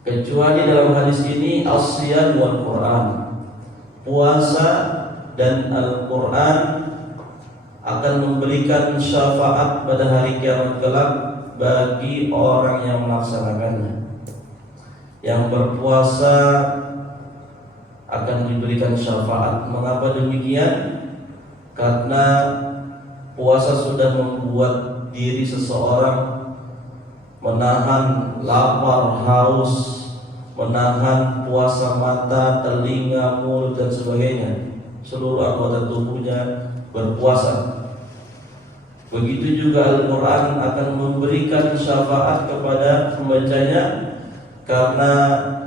kecuali dalam hadis ini as-siyam wal Quran. Puasa dan Al-Quran akan memberikan syafaat pada hari kiamat kelak bagi orang yang melaksanakannya. Yang berpuasa akan diberikan syafaat. Mengapa demikian? Karena puasa sudah membuat diri seseorang menahan lapar, haus, menahan puasa mata, telinga, mulut dan sebagainya. Seluruh anggota tubuhnya berpuasa. Begitu juga Al-Quran akan memberikan syafaat kepada pembacanya, karena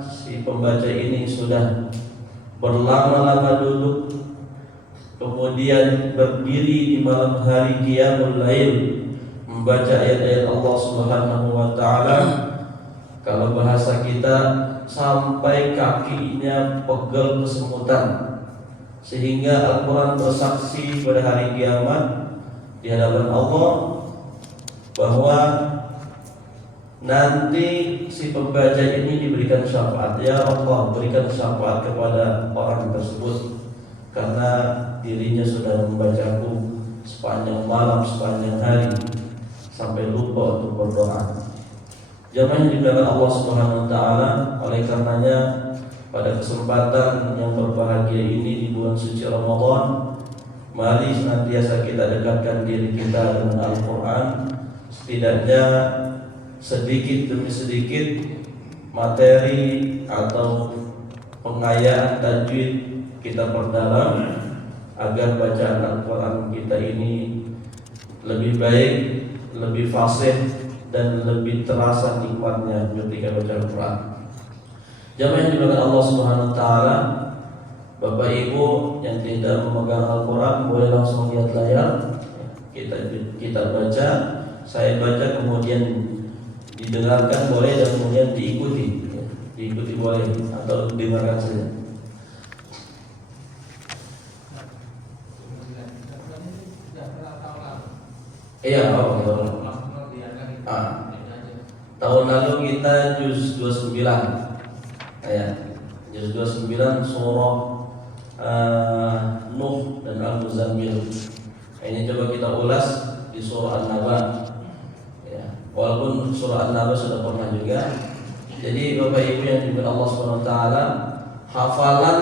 si pembaca ini sudah berlama-lama duduk, kemudian berdiri di malam hari qiyamul lail membaca ayat-ayat Allah Subhanahu wa taala. Kalau bahasa kita, sampai kakinya pegel kesemutan, sehingga Al-Quran bersaksi pada hari kiamat di hadapan Allah bahwa nanti si pembaca ini diberikan syafaat. Ya Allah, berikan syafaat kepada orang tersebut, karena dirinya sudah membacaku sepanjang malam, sepanjang hari, sampai lupa untuk berdoa. Jamaah yang dimuliakan Allah Subhanahu wa taala, oleh karenanya pada kesempatan yang berbahagia ini di bulan suci Ramadan, mari senantiasa kita dekatkan diri kita dengan Al-Quran. Setidaknya sedikit demi sedikit materi atau pengayaan tajwid kita perdalam, agar bacaan Al-Quran kita ini lebih baik, lebih fasih, dan lebih terasa nikmatnya ketika baca Al-Quran. Jamaah yang dimuliakan Allah Subhanahu wa taala, Bapak Ibu yang tidak memegang Al-Quran boleh langsung lihat layar. Kita baca, saya baca, kemudian didengarkan boleh, dan kemudian diikuti. Diikuti boleh atau dengarkan saja. Iya, tahun lalu kita juz 29. Ya, juz 29 surah Nuh dan Al-Muzammil. Ini coba kita ulas di surah An-Naba. Ya, walaupun surah An-Naba sudah pernah juga. Jadi Bapak Ibu yang dimuliakan Allah Subhanahu wa taala, hafalan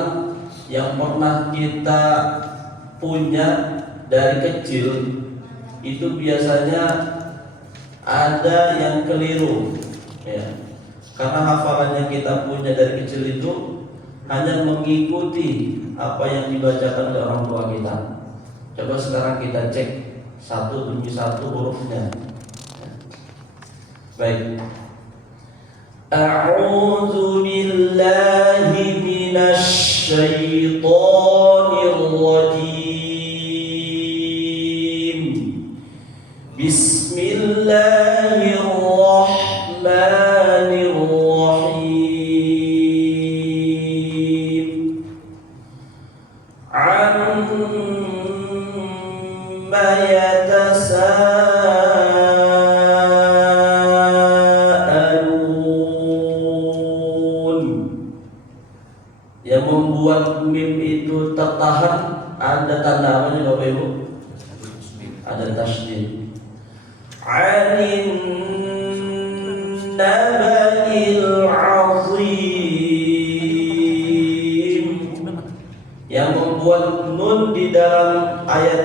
yang pernah kita punya dari kecil itu biasanya ada yang keliru, ya. Karena hafalan yang kita punya dari kecil itu hanya mengikuti apa yang dibacakan oleh orang tua kita. Coba sekarang kita cek satu demi satu hurufnya. Baik. A'udzu billahi minasy syaithanir rajim. Bismillahirrahmanirrahim. Amma yatasaalun. Yang membuat mim itu tertahan ada tanda apa nih Bapak Ibu? Ada tasydid. Anin naba'il azim. Yang membuat nun di dalam ayat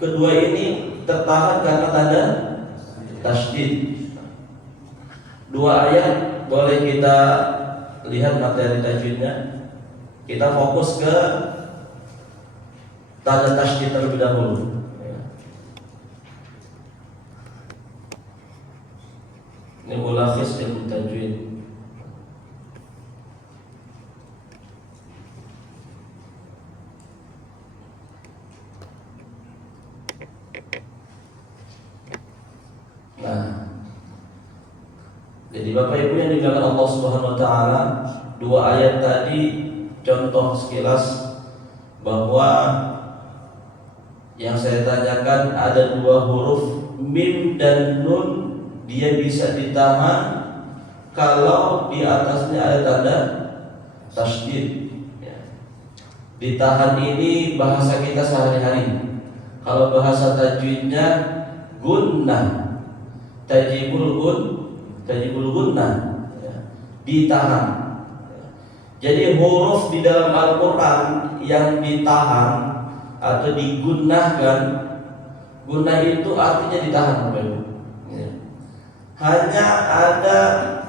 kedua ini tertahan karena tanda tasydid. Dua ayat boleh kita lihat materi tajwidnya. Kita fokus ke tanda tasydid terlebih dahulu. Ini mulakhis ilmu tajwid. Nah, jadi Bapak Ibu yang dimuliakan Allah Subhanahu wa taala, dua ayat tadi contoh sekilas bahwa yang saya tanyakan ada dua huruf mim dan nun, dia bisa ditahan kalau di atasnya ada tanda tasydid. Ditahan ini bahasa kita sehari-hari. Kalau bahasa tajwidnya gunnah, tajibul gunnah, ditahan. Jadi huruf di dalam Al-Quran yang ditahan atau digunnahkan, gunnah itu artinya ditahan. Hanya ada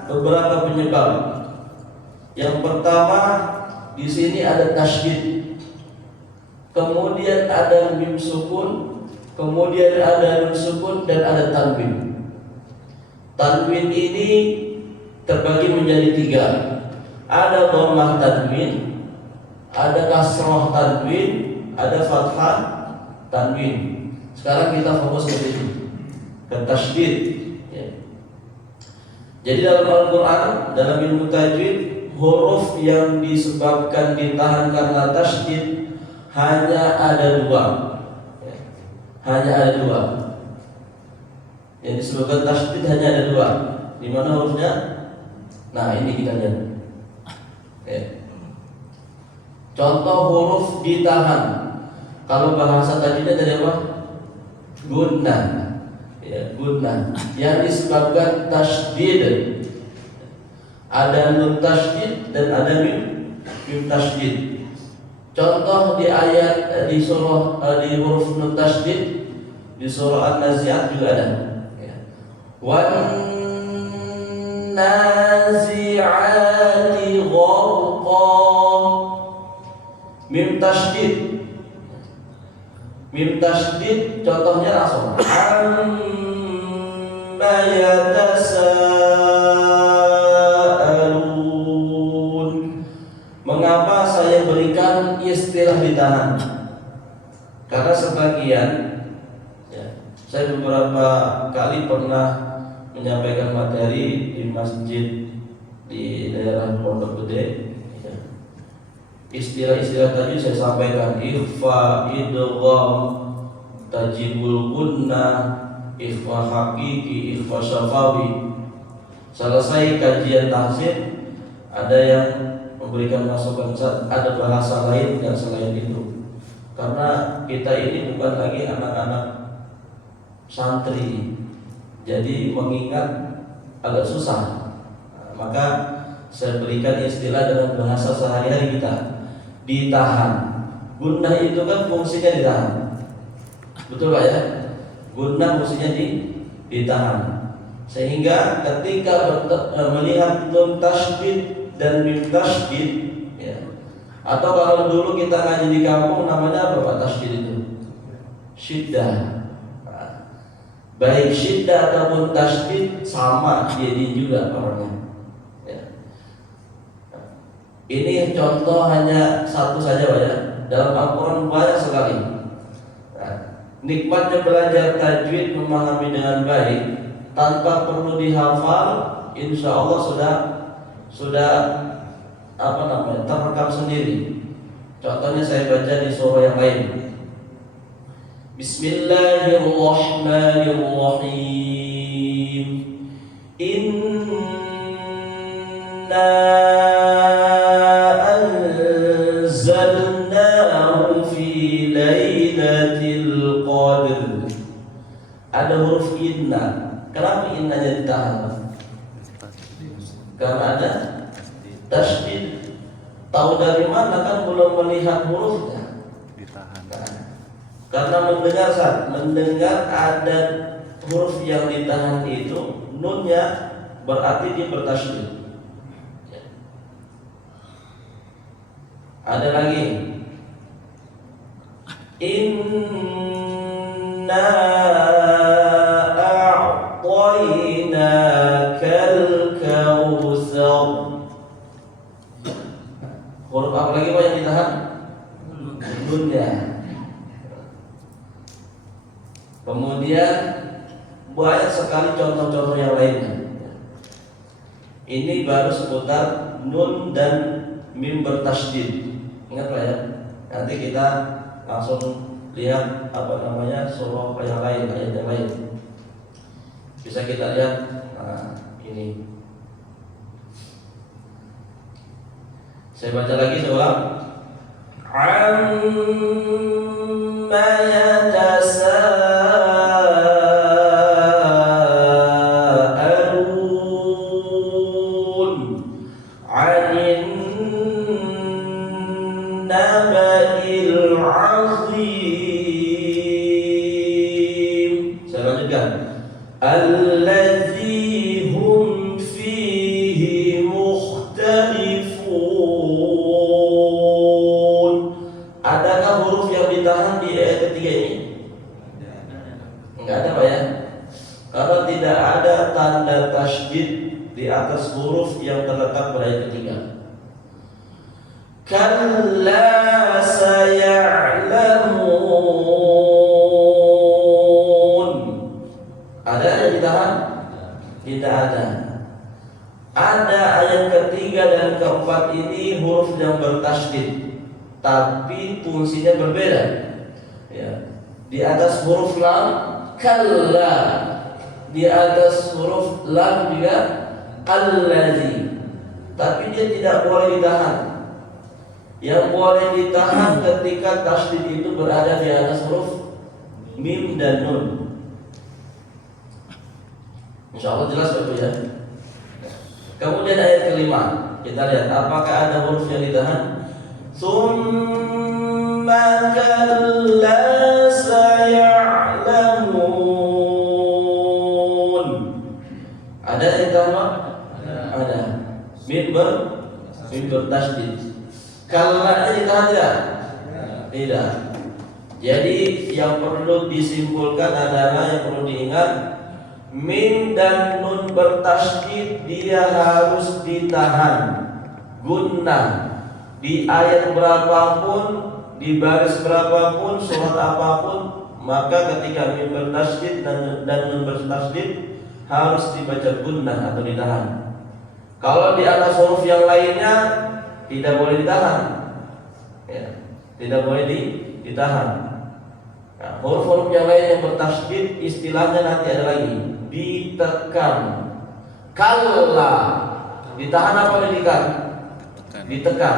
beberapa penyebab. Yang pertama, di sini ada tasydid, kemudian ada mim sukun, kemudian ada nun sukun, dan ada tanwin. Tanwin ini terbagi menjadi 3. Ada dhammah tanwin, ada kasrah tanwin, ada fathah tanwin. Sekarang kita fokus ke situ, ke tasydid. Jadi dalam Al-Quran, dalam ilmu tajwid, huruf yang disebabkan ditahan karena tasydid hanya ada 2. Hanya ada 2. Yang disebabkan tasydid hanya ada 2. Di mana hurufnya? Nah, ini kita lihat. Contoh huruf ditahan. Kalau bahasa tajwidnya dari apa? Gunnah. Gunnah. Yang disebabkan tasydid. Ada nun tasydid dan ada mim tasydid. Contoh di ayat di surah di huruf nun tasydid di surah An-Nazi'at juga ada. Wan nazi'ati gharqa. Mim tasydid. Mim tasydid contohnya langsung amma yatasaalun. Mengapa saya berikan istilah ditahan? Karena sebagian saya beberapa kali pernah menyampaikan materi di masjid di daerah Pondok Gede. Istilah-istilah tadi saya sampaikan: ikhfa, idgham, tajibul gunnah, ikhfa hakiki, ikhfa syafawi. Selesai kajian tahsin, ada yang memberikan masukan, ada bahasa lain yang selain itu. Karena kita ini bukan lagi anak-anak santri, jadi mengingat agak susah. Maka saya berikan istilah dengan bahasa sehari-hari kita. Ditahan. Gunnah itu kan fungsinya ditahan. Betul Pak ya? Gunnah fungsinya ditahan. Sehingga ketika melihat nun tasydid dan mim tasydid, atau kalau dulu kita ngaji di kampung namanya apa Pak tasydid itu? Syiddah. Baik syiddah ataupun tasydid sama jadi juga orangnya. Ini contoh hanya satu saja Pak ya. Dalam Al-Quran banyak sekali. Nikmatnya belajar tajwid, memahami dengan baik tanpa perlu dihafal, insya Allah sudah terrekam sendiri. Contohnya saya baca di surah yang lain. Bismillahirrahmanirrahim. Inna anzalnahu fi lailatul qadr. Ada huruf inna. Kenapa innanya ditahan? Karena ada tasydid. Tahu dari mana kan belum melihat hurufnya? Ditahan. Karena mendengar ada huruf yang ditahan itu nunnya berarti dia bertasydid. Ada lagi. Inna a'tainakal kautsar. Huruf apa lagi Pak yang ditahan? Nunnya. Kemudian banyak sekali contoh-contoh yang lainnya. Ini baru seputar nun dan mim bertasydid. Ingat Pak ya. Nanti kita langsung lihat surah yang lain, ayat yang lain. Bisa kita lihat. Nah, ini Saya baca lagi doang. Amma yatasaalun 'anil naba'il 'azim. Saya lanjutkan. Allazi hum fihi mukhtalifun. Adakah huruf yang ditahan di ayat ketiga ini? Enggak ada, Pak ya. Karena tidak ada tanda tasydid di atas huruf yang terletak pada ayat ketiga. Kalla saya'lamun. Ada yang ditahan? Tidak ada. Ada ayat ketiga dan keempat ini huruf yang bertasydid, tapi fungsinya berbeda. Ya. Di atas huruf lam kalla, di atas huruf lam juga allazi, tapi dia tidak boleh ditahan. Yang boleh ditahan ketika tasydid itu berada di atas huruf mim dan nun. Insyaallah jelas Bapak ya. Kemudian ayat kelima, kita lihat apakah ada huruf yang ditahan. Tsumma kalla saya'lamun. Ada yang ditahan Pak? Ada. Mim bertasydid. Kalla ditahan tidak? Tidak. Jadi yang perlu disimpulkan adalah, yang perlu diingat, mim dan nun bertasydid dia harus ditahan. Gunnah di ayat berapapun, di baris berapapun, surat apapun, maka ketika mim bertasydid dan nun bertasydid harus dibaca gunnah atau ditahan. Kalau di atas huruf yang lainnya tidak boleh ditahan, ya, tidak boleh ditahan. Nah, huruf-huruf yang lain yang bertasydid istilahnya nanti ada lagi, ditekan. Kalla ditahan apa ditekan? Ditekan.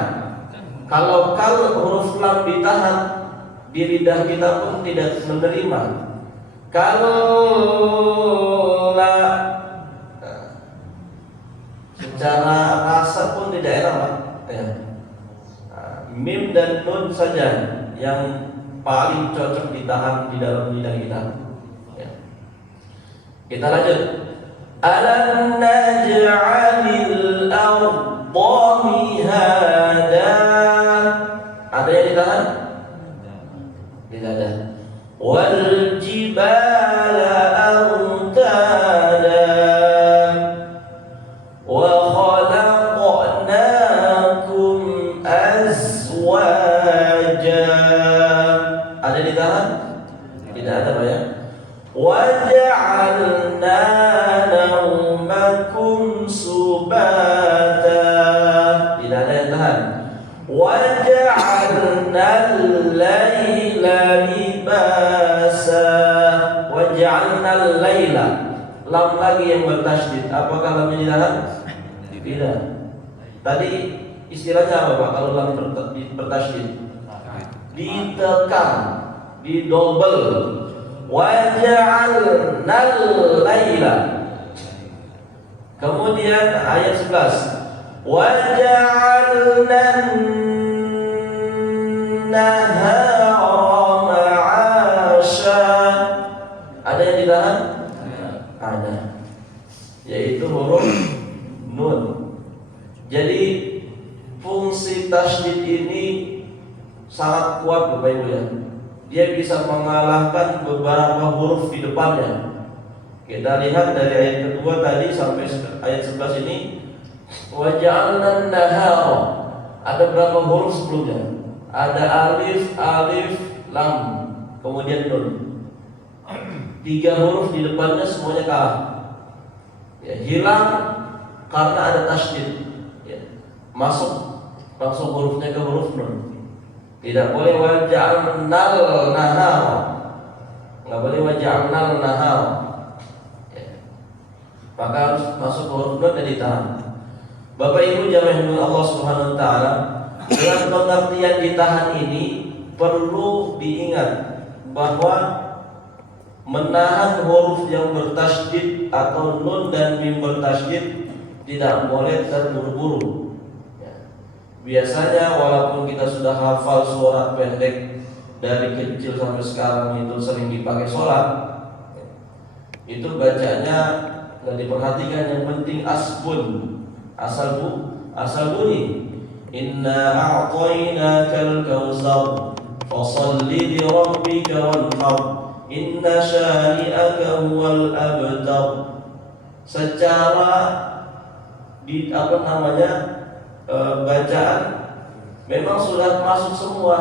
Kalau huruf lam ditahan, di lidah kita pun tidak menerima. Kalla secara rasa pun tidak enak Pak. Ya. Mim dan nun saja yang paling cocok ditahan di dalam lidah kita. Ya. Kita lanjut. Alam naj'alil arda mihada. Ada yang ditahan? Tidak ada. Wal jibala autada wa khalaqnakum azwaja. Ada yang ditahan? Tidak ada Pak ya. Waja'alna naumakum subata. Tidak ada yang tahan. Waja'alna al-laila libasa. Waja'alna al-laila. Lam lagi yang bertasydid. Apakah lam ini ditahan? Tidak. Tadi istilahnya apa Pak kalau lam bertasydid? Ditekan, didobel. Waja'alna al-laila. Kemudian ayat 11. Waja'alna an-nahara ma'asha. Ada yang ditahan? Ada. Yaitu huruf nun. Jadi fungsi tasydid ini sangat kuat Bapak Ibu ya. Dia bisa mengalahkan beberapa huruf di depannya. Kita lihat dari ayat kedua tadi sampai ayat 11 ini. Waja'alna an-nahara. Ada berapa huruf sebelumnya? Ada alif, lam, kemudian nun. 3 huruf di depannya semuanya kalah. Ya, hilang karena ada tasydid. Ya, masuk langsung hurufnya ke huruf nun. Tidak boleh waja'alnal nahar. Enggak boleh waja'alnal nahar. Ya. Maka harus masuk huruf nun dan ditahan. Bapak Ibu jamaah Allah Subhanahu wa taala, dengan pengertian ditahan ini perlu diingat bahwa menahan huruf yang bertasydid atau nun dan mim bertasydid tidak boleh terburu-buru. Biasanya walaupun kita sudah hafal surat pendek dari kecil sampai sekarang itu sering dipakai sholat, itu bacanya nggak diperhatikan. Yang penting asal bunyi. Inna a'tainakal kautsar fasholli li rabbika wanhar inna syani'aka huwal abtar. Secara bacaan memang sudah masuk semua.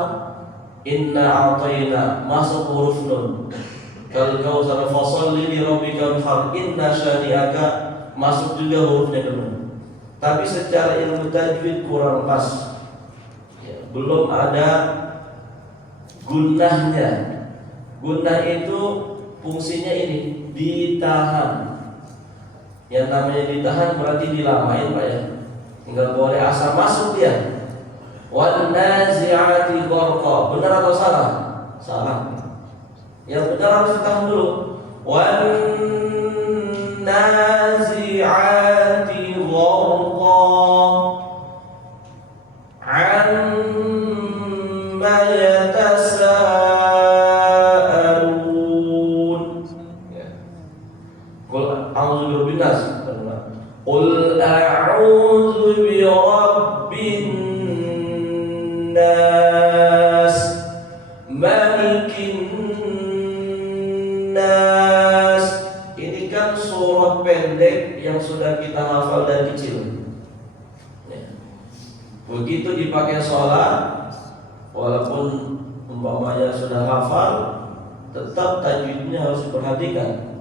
Inna a'tayna masuk huruf nun. Kal kautsar fasholli li rabbika wanhar inna syani'aka masuk juga hurufnya nun. Tapi secara ilmu tajwid kurang pas. Belum ada gunnahnya. Gunnah itu fungsinya ini ditahan. Yang namanya ditahan berarti dilamain Pak ya. Enggak boleh asal masuk dia. Wan nazi'ati gharqa. Benar atau salah? Salah. Yang benar harus ditahan dulu. Wan nazi'ati gharqa. Amma yatasaalun. Qul a'udzu birabbin nas. Qul a'udzu birabbin nas malikin nas. Ini kan surah pendek yang sudah kita hafal dari kecil. Begitu dipakai sholat, walaupun umpamanya sudah hafal, tetap tajwidnya harus diperhatikan.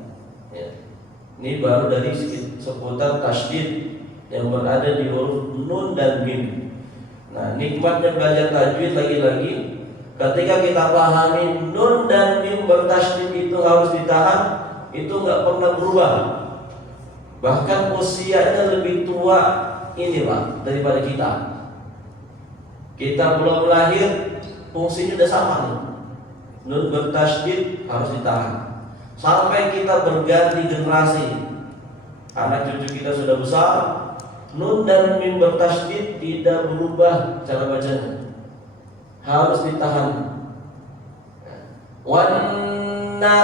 Ini baru dari seputar tasydid yang berada di huruf nun dan mim. Nah, nikmatnya belajar tajwid lagi-lagi, ketika kita pahami nun dan mim bertasydid itu harus ditahan, itu nggak pernah berubah. Bahkan usianya lebih tua ini Pak daripada kita. Kita belum lahir, fungsinya udah sama nih. Nun bertasydid harus ditahan. Sampai kita berganti generasi, anak cucu kita sudah besar, nun dan mim bertasydid tidak berubah cara bacanya. Harus ditahan. Wanna,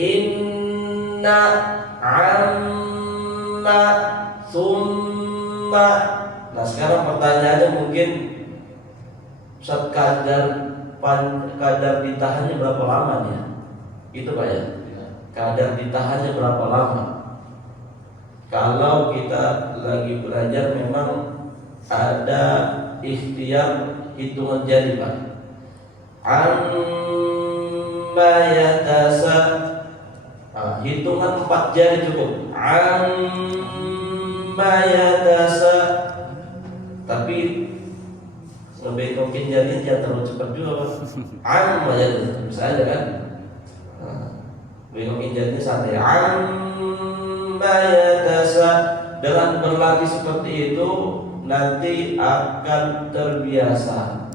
inna, amma, summa. Nah sekarang pertanyaannya mungkin Ustaz, kadar ditahannya berapa lama ya? Itu Pak ya. Kadar ditahannya berapa lama? Kalau kita lagi belajar memang ada ikhtiar hitungan jari Pak. Amma yatasa, hitungan 4 jari cukup. Amma yatasa. Tapi ngebekokin jarinya jangan terlalu cepat juga Pak. Amma yatasa, bisa aja kan? Bekokin jarinya santai. Amma yatasa. Dengan berlatih seperti itu nanti akan terbiasa.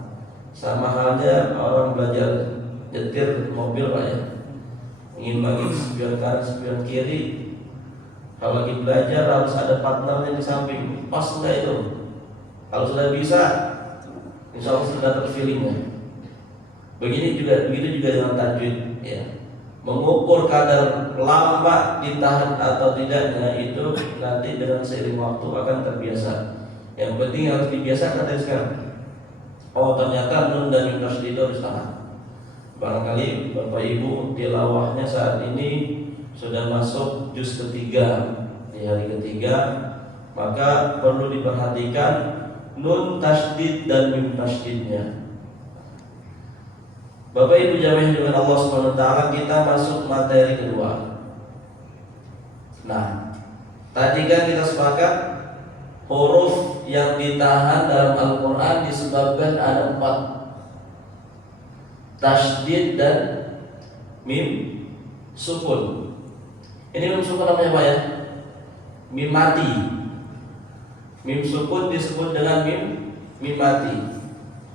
Sama halnya orang belajar nyetir mobil Pak ya. Ingin bagi spion kanan, spion kiri. Kalau lagi belajar harus ada partnernya di samping. Pas enggak itu? Kalau sudah bisa, insya Allah sudah terfeelingnya. Begitu juga dengan tajwid ya. Mengukur kadar lama ditahan atau tidaknya itu nanti dengan seiring waktu akan terbiasa. Yang penting harus dibiasakan dari sekarang. Oh ternyata nun dan mim tasydid itu harus tahan. Barangkali Bapak Ibu tilawahnya saat ini sudah masuk juz ketiga, di hari ketiga, maka perlu diperhatikan nun tasydid dan mim tasydidnya. Bapak Ibu jamaah dengan Allah Subhanahu wa taala, kita masuk materi kedua. Nah, tadi kan kita sepakat huruf yang ditahan dalam Al-Qur'an disebabkan ada 4. Tasydid dan mim sukun. Ini mim sukun namanya apa ya? Mim mati. Mim sukun disebut dengan mim mati.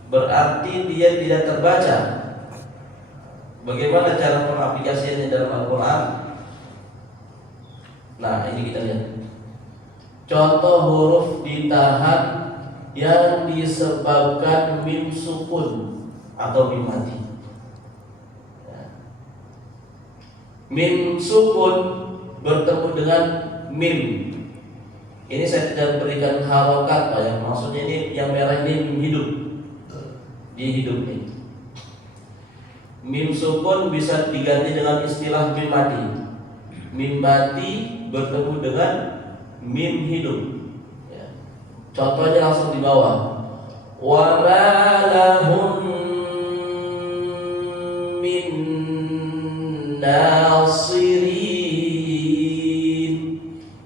Berarti dia tidak terbaca. Bagaimana cara pengaplikasiannya dalam Al-Quran? Nah, ini kita lihat. Contoh huruf ditahan yang disebabkan mim sukun atau mim mati. Mim sukun bertemu dengan mim. Ini saya tidak berikan harokat, yang maksudnya ini yang merah ini mim hidup. Di hidup ini. Mim sukun bisa diganti dengan istilah mim mati. Mim mati bertemu dengan mim hidup. Ya. Contohnya langsung di bawah. Wa ma lahum min nasirin.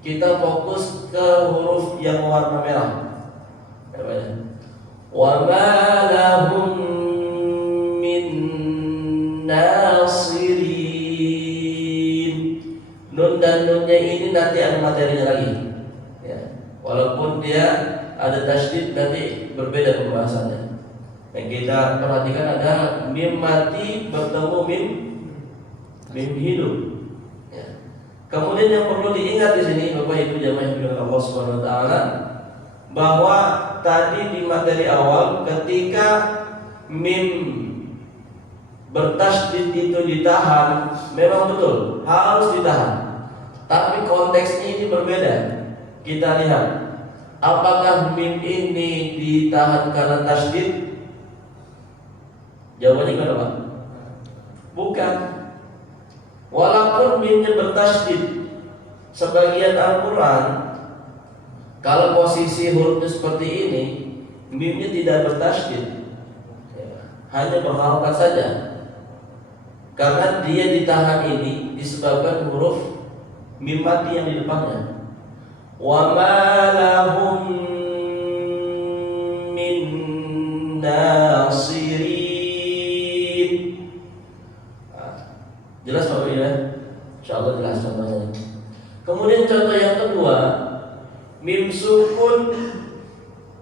Kita fokus ke huruf yang warna merah. Wa ma lahum min nasirin. Nun dan nunnya ini nanti ada materinya lagi. Ya. Walaupun dia ada tasydid nanti berbeda pembahasannya. Yang kita perhatikan ada mim mati bertemu mim hidup. Ya. Kemudian yang perlu diingat di sini Bapak Ibu jamaah yang Allah Subhanahu wa taala, bahwa tadi di materi awal ketika mim bertasydid itu ditahan, memang betul harus ditahan. Tapi konteksnya ini berbeda. Kita lihat, apakah mim ini ditahan karena tasydid? Jawabannya gimana Pak? Bukan. Walaupun mimnya bertasydid, sebagian Al-Quran kalau posisi hurufnya seperti ini, mimnya tidak bertasydid, hanya berharokat saja. Karena dia ditahan ini disebabkan huruf mim mati yang di depannya. Wa ma lahum min nasirin. Jelas Bapak ya? Insyaallah jelas contohnya. Kemudian contoh yang kedua, mim sukun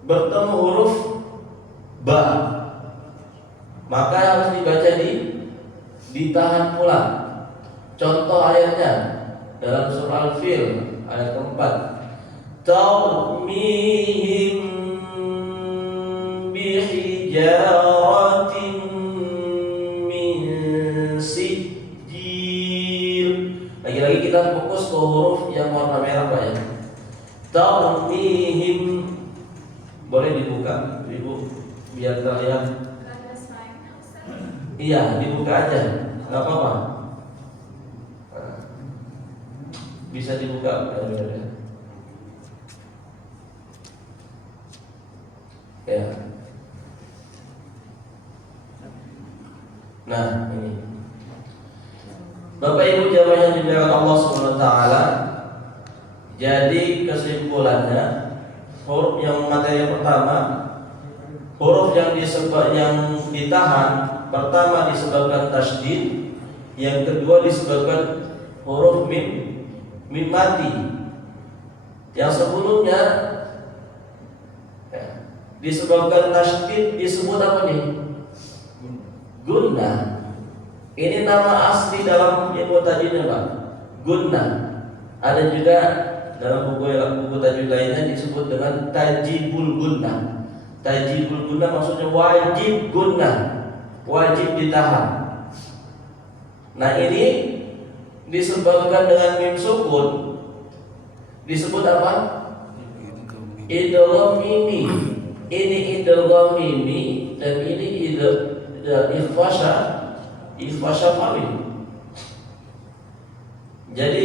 bertemu huruf ba, maka harus dibaca ditahan pula. Contoh ayatnya dalam surah Al-Fil ayat keempat, tarmihim bihijaratin min sijil. Lagi-lagi kita fokus ke huruf yang warna merah Pak ya. Tarmihim, boleh dibuka Ibu biar terlihat. Iya, dibuka aja, nggak apa-apa. Bisa dibuka. Ya. Nah, ini. Bapak Ibu jamaah yang dimuliakan Allah Subhanahu wa taala. Jadi kesimpulannya, huruf yang materi yang pertama, huruf yang ditahan, pertama disebabkan tasydid, yang kedua disebabkan huruf mim mati. Yang sebelumnya disebabkan tasydid disebut apa nih? Gunnah. Ini nama asli dalam ilmu tajwidnya Pak. Gunnah. Ada juga dalam buku tajwid lainnya disebut dengan tajibul gunnah. Tajibul gunnah maksudnya wajib gunnah, wajib ditahan. Nah ini disebabkan dengan mim sukun, disebut apa? Idgham mimi. Ini idgham mimi dan ini ikhfa syafawi. Jadi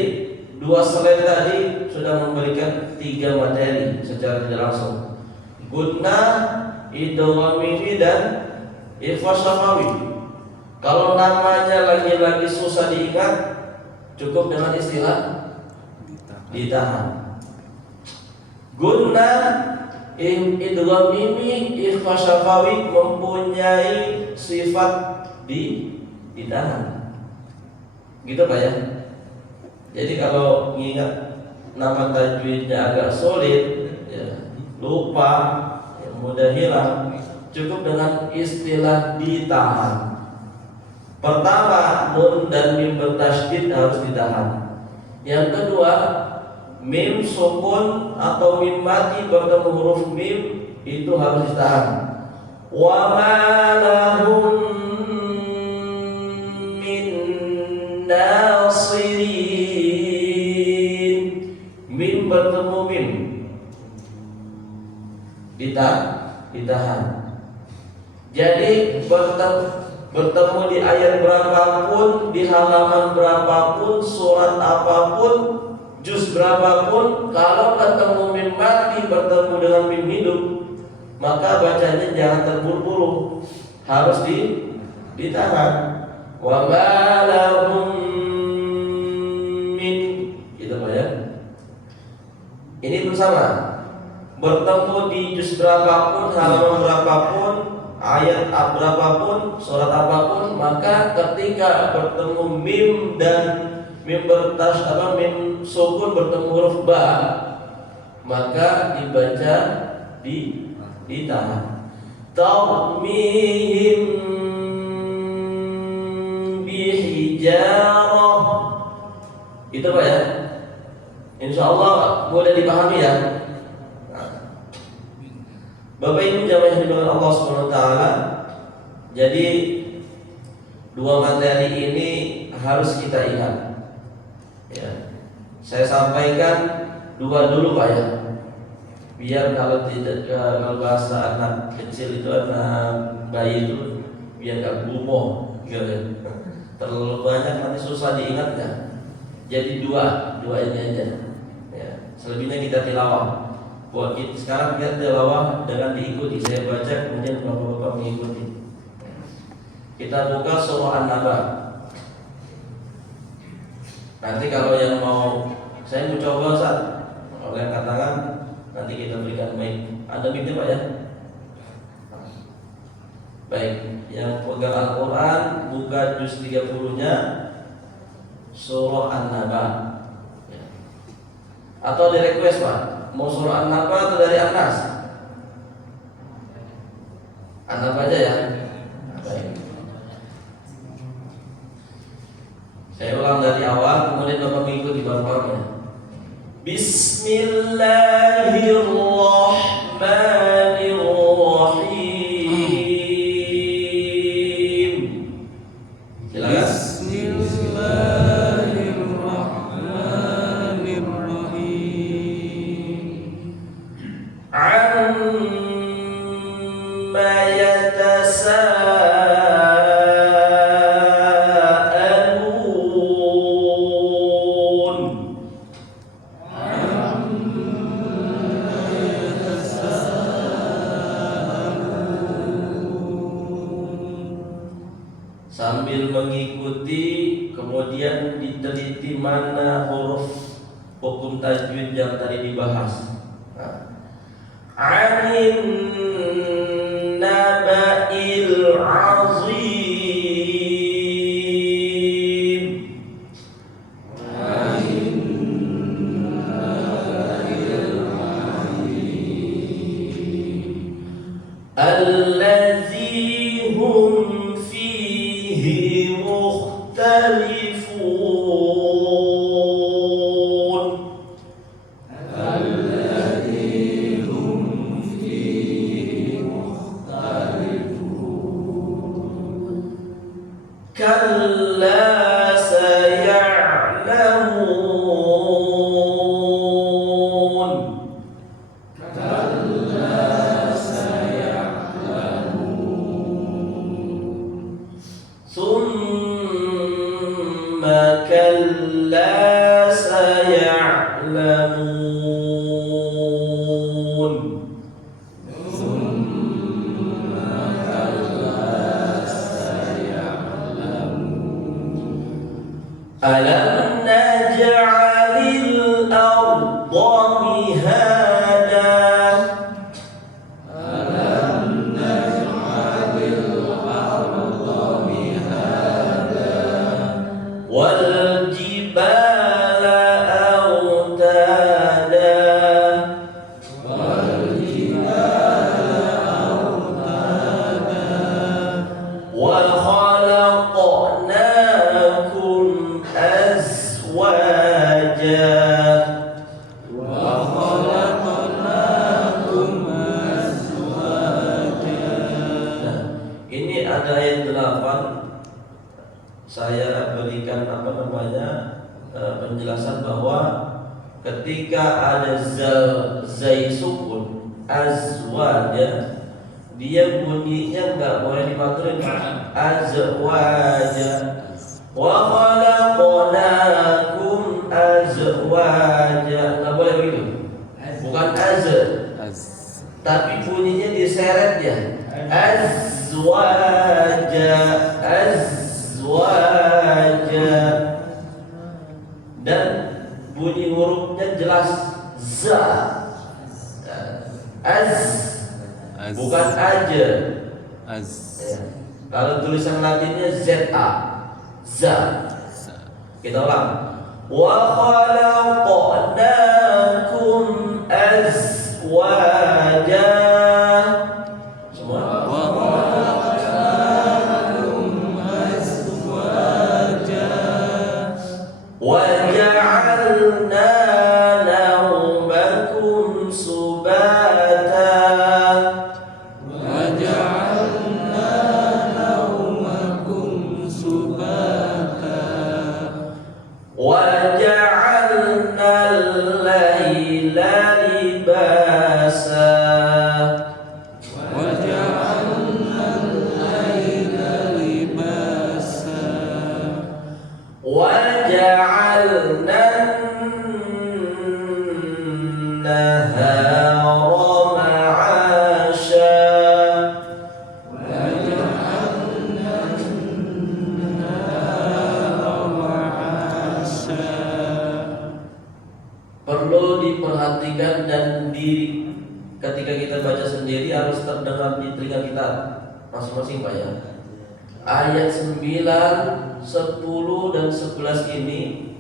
dua slide tadi sudah memberikan 3 materi secara tidak langsung. Gunnah, idgham mimi dan ikhfa syafawi. Kalau namanya lagi-lagi susah diingat, cukup dengan istilah ditahan. Gunnah, idgham mimi, ikhfa syafawi mempunyai sifat ditahan. Gitu Pak ya. Jadi kalau mengingat nama tajwidnya agak sulit ya, lupa, yang mudah hilang, cukup dengan istilah ditahan. Pertama, nun dan mim bertasydid harus ditahan. Yang kedua, mim sukun atau mim mati bertemu huruf mim itu harus ditahan. Wa ma lahum min nasirin. Mim bertemu mim ditahan. Jadi bertemu di ayat berapapun, di halaman berapapun, surat apapun, juz berapapun, kalau ketemu mim mati bertemu dengan mim hidup, maka bacanya jangan terburu-buru, harus ditahan. Wa ma lahum min, gitu Pak ya. Ini bersama bertemu di juz berapapun, halaman berapapun, ayat berapapun, surat apapun, maka ketika bertemu mim dan mim mim sukun bertemu huruf ba, maka dibaca ditahan. Tarmihim bihijarah, itu Pak ya. Insyaallah mudah dipahami ya. Bapak Ibu jamaah yang dimuliakan Allah Subhanahu wa taala. Jadi dua materi ini harus kita ingat. Ya. Saya sampaikan dua dulu Pak ya. Biar kalau bahasa anak kecil itu, anak bayi itu, biar gak gumoh gitu. Terlalu banyak nanti susah diingatnya. Jadi dua ini aja. Ya. Selebihnya kita tilawah. Buat kita sekarang kita tilawah dengan diikuti. Saya baca kemudian bapak-bapak mengikuti. Kita buka surah An-Naba. Nanti kalau yang mau, saya mau coba Ustaz, kalau yang katakan nanti kita berikan mic. Ada mic Pak ya? Baik, yang pegang Al-Quran buka juz 30-nya surah An-Naba. Atau di request Pak, mau surah An-Naba atau dari An-Nas? An-Naba aja ya. Baik. Saya ulang dari awal, kemudian Bapak mengikuti bareng-barengnya. Bismillahirrahmanirrahim. Silakan. Amma yatasaalun. Sambil mengikuti, kemudian diteliti mana huruf hukum tajwid yang tadi dibahas. Anin naba'il azim. Anin naba'il azim. Allazi hum fihi mukhtalifun. Kalla saya'lamun. Kalla saya'lamun. Ini ada ayat 8. Saya berikan penjelasan bahwa ketika ada zai sukun azwaja, dia bunyinya enggak boleh dipaturin azwaja. Wa khalaqnakum azwaja, enggak boleh begitu. Bukan tapi bunyinya diseret ya. Azwaja, dan bunyi hurufnya jelas za, bukan aja. Ya. Kalau tulisan Latinnya za, za. Kita ulang. Wa khalaqnakum azwaja. Perlu diperhatikan dan ketika kita baca sendiri harus terdengar di telinga kita masing-masing Pak ya. Ayat 9, 10 dan 11 ini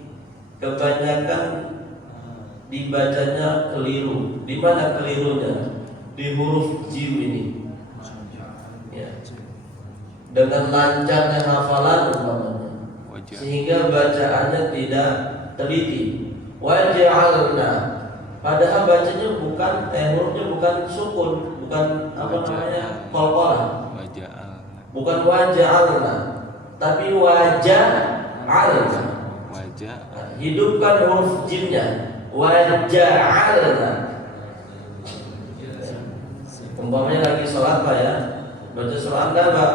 kebanyakan dibacanya keliru. Di mana kelirunya? Di huruf jim ini. Ya. Dengan lancarnya hafalan umpamanya, sehingga bacaannya tidak teliti. Waja'alna, padahal bacanya bukan hurufnya bukan sukun, bukan qalqalah. Bukan waja'alna, tapi waja'alna. Hidupkan huruf jimnya. Waja'alna. Umpamanya lagi sholat Pak ya, baca surah An-Naba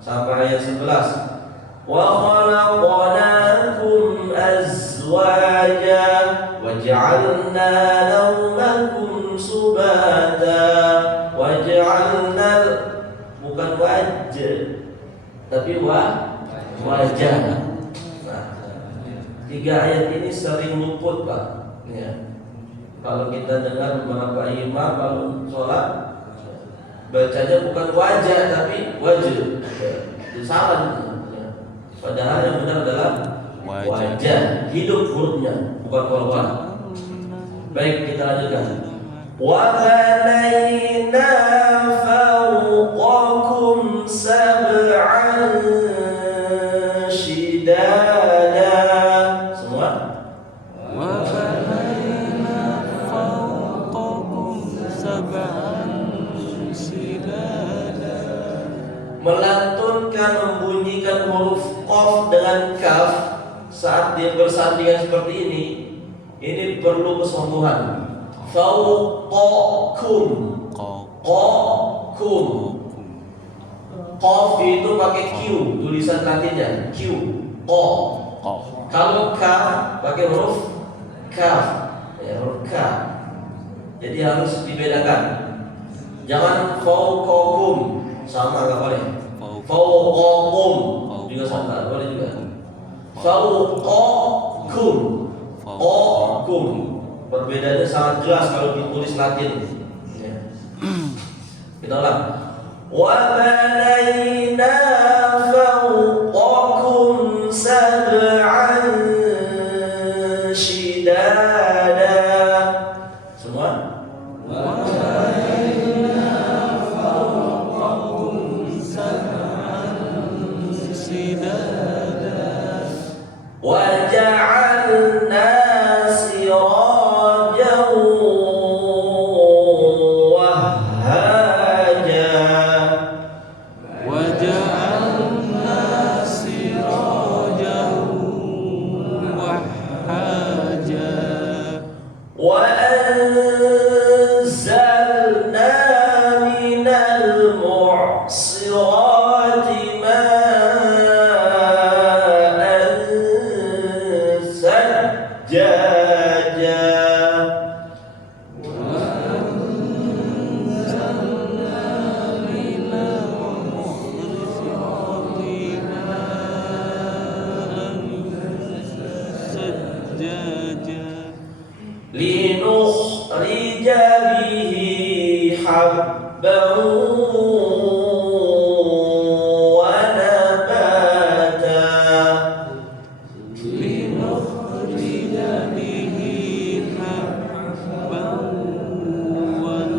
sampai ayat 11. Wa khalaqnakum azwaja waj'alna nawmakum subata waj'alna, bukan tapi wajah. Nah, 3 ayat ini sering luput Pak ya. Kalau kita dengar beberapa imam kalau sholat bacanya bukan wajah tapi wajah, itu salah. Padahal yang benar adalah wajah, hidup hurufnya, bukan qalqalah. Baik, kita lanjutkan. Wa banayna fawqakum sab'an shidada. Semua? Wa banayna fawqakum sab'an shidada. Melantunkan, membunyikan huruf qaf dengan kaf saat dia bersandingan seperti ini perlu kesungguhan. Fawqakum, qakum. Qaf itu pakai Q, tulisan Latinnya Q, qa. Kalau kaf pakai huruf kaf, ya, huruf kaf. Jadi harus dibedakan. Jangan fawqakum sama, enggak boleh. Fawqakum juga sama, enggak boleh juga. Fawqakum, qakum. Perbedaannya sangat jelas kalau ditulis Latin. Ya. Kita ulang. Wa banayna fawqakum sab'an shidada. Semua? Wa banayna fawqakum sab'an shidada. Wa ja'alna وأنزلنا من المعصرات ماء ثجاجا لنخرج به حبا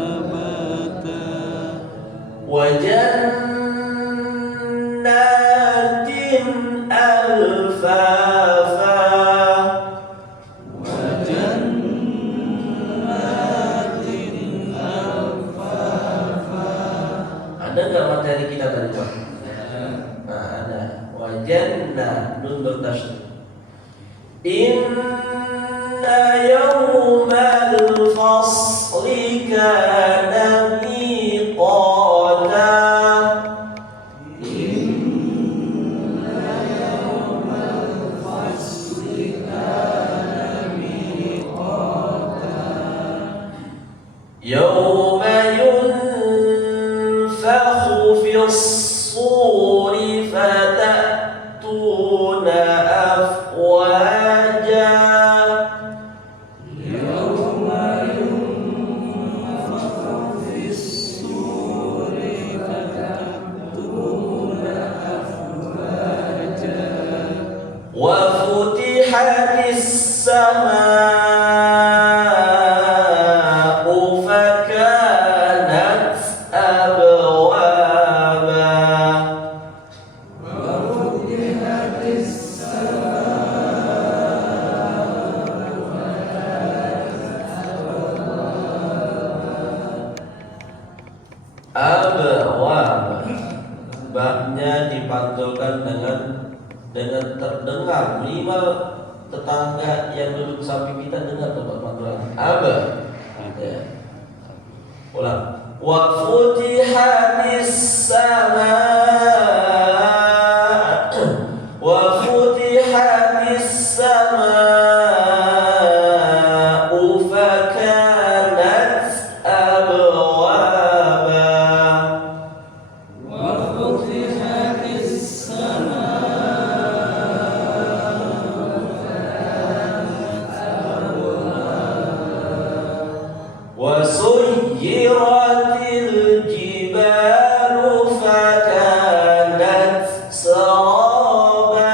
ونباتا وجنات ألفافا Ada nggak materi kita tadi Pak? Nah, ada. Wajanna nun bertasydid. Inna yawmal fasli kana miqata. Inna yawmal fasli kana miqata. Yawma في الصور فتأتون أفواجا يوم ينفخ في الصور فتأتون أفواجا وفتحت السماء فكانت أبوابا Abwab, babnya dipantulkan dengan terdengar minimal tetangga yang duduk samping kita dengar tempat pantulan. Ya. Ulang. Wa futihatis samaa wa futihatis samaa fakanat abwaba wa futihatis samaa wa suyyiratil jibalu fakanat saraba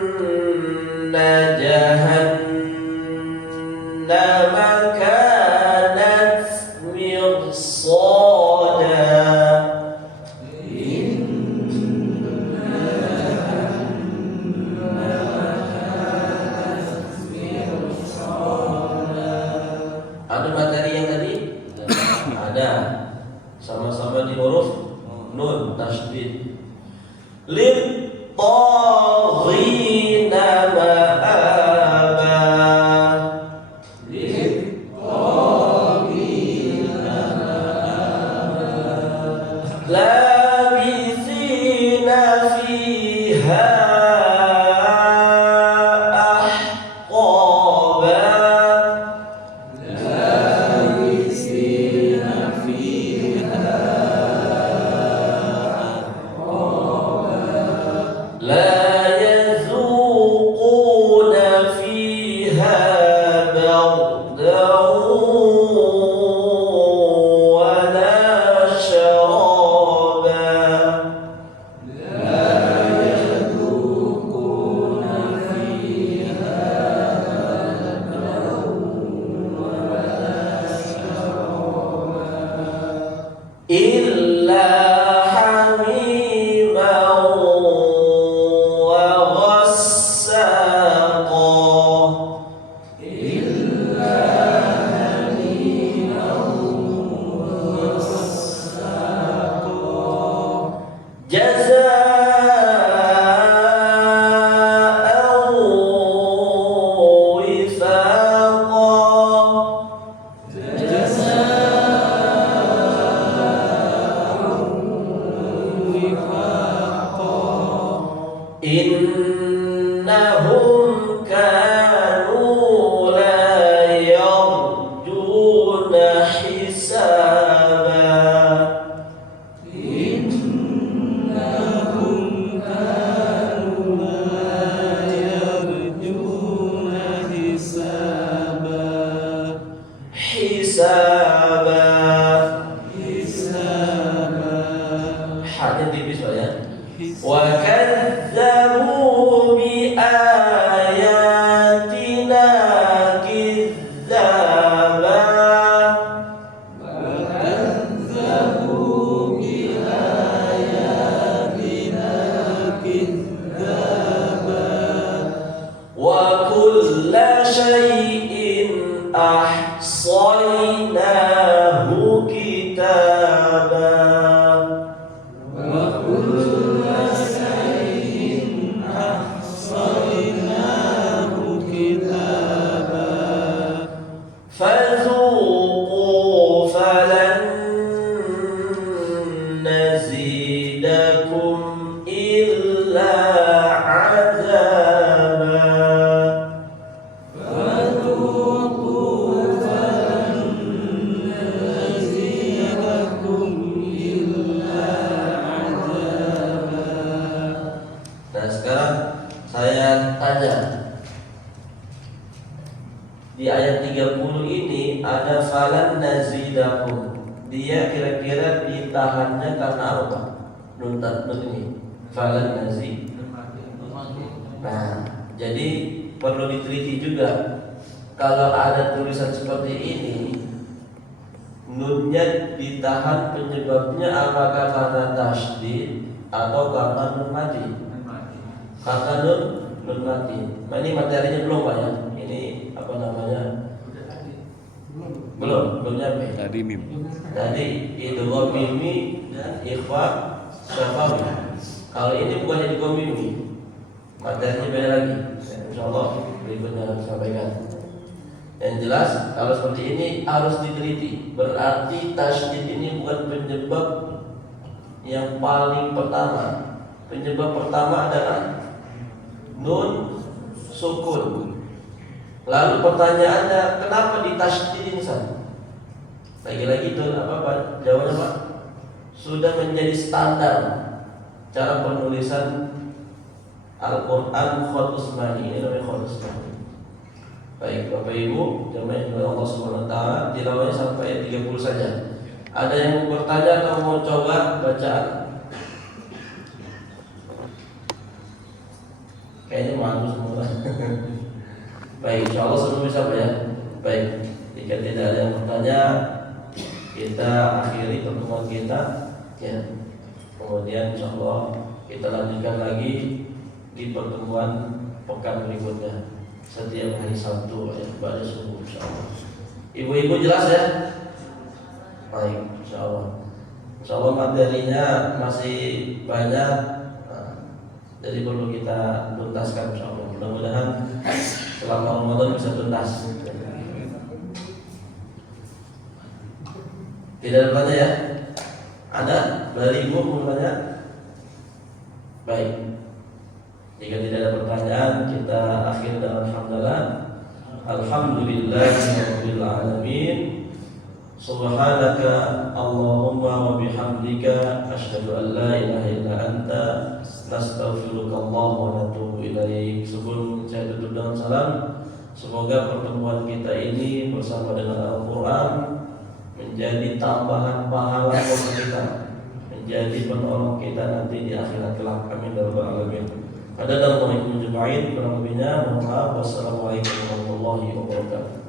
inna jahannama kanat mirsada ada materi yang tadi? Ada. Sama-sama di huruf nun tasydid. Lil taghina ma'aba. Lil taghina ma'aba. Labithina fiha illa hamiman wa ghassaqa illa hamiman hisaba. Haknya tipis Pak ya. Wa kadzdzabu bi ayatina kidzaba. Wa kulla syai'in ahsaynahu kitaba. Fadzuqu falan nazidakum illa azaba. Nah sekarang saya tanya, di ayat 30 ini ada falan nazidakum. Dia kira-kira ditahannya karena apa? Nun ini falan nazid. Nah, jadi perlu diteliti juga. Kalau ada tulisan seperti ini, nunnya ditahan, penyebabnya apakah karena tasydid atau karena nun mati? Karena nun mati. Nah ini materinya belum Pak ya. Ini apa namanya? Belum nyampe. Tadi mim. Tadi idgham mimi dan ikhfa syafawi. Kalau ini bukannya idgham mimi, materinya beda lagi. Insyaallah berikutnya akan sampaikan. Yang jelas kalau seperti ini harus diteliti. Berarti tasydid ini bukan penyebab yang paling pertama. Penyebab pertama adalah nun sukun. Lalu pertanyaannya, kenapa ditasydidin San? Lagi-lagi itu apa jawabannya Pak? Sudah menjadi standar cara penulisan Al-Quran khot usmani. Ini namanya khot usmani. Baik Bapak Ibu, jamaah oleh Allah Subhanahu wa taala, tilawahnya sampai 30 saja. Ada yang mau bertanya atau mau coba bacaan? Kayaknya malu semua. Baik, insyaallah semua bisa Pak ya. Baik, jika tidak ada yang bertanya, kita akhiri pertemuan kita ya. Kemudian insyaallah kita lanjutkan lagi di pertemuan pekan berikutnya setiap hari Sabtu ya, pada subuh insyaallah. Ibu-ibu jelas ya? Baik, insyaallah. Insyaallah materinya masih banyak, jadi perlu kita tuntaskan insyaallah. Mudah-mudahan selama Ramadan bisa tuntas. Tidak ada tanya ya? Ada dari ibu mau tanya? Baik. Jika tidak ada pertanyaan, kita akhir dengan hamdalah. Alhamdulillahirabbil alamin. Subhanaka Allahumma wa bihamdika asyhadu an la ilaha illa anta nastaghfiruka wa natubu ilaik. Sebelum saya tutup dengan salam, semoga pertemuan kita ini bersama dengan Al-Quran menjadi tambahan pahala bagi kita, menjadi penolong kita nanti di akhirat kelak. Amin ya rabbal alamin. Ada dalam Al-Quran kurang lebihnya mohon maaf. Wassalamualaikum warahmatullahi wabarakatuh.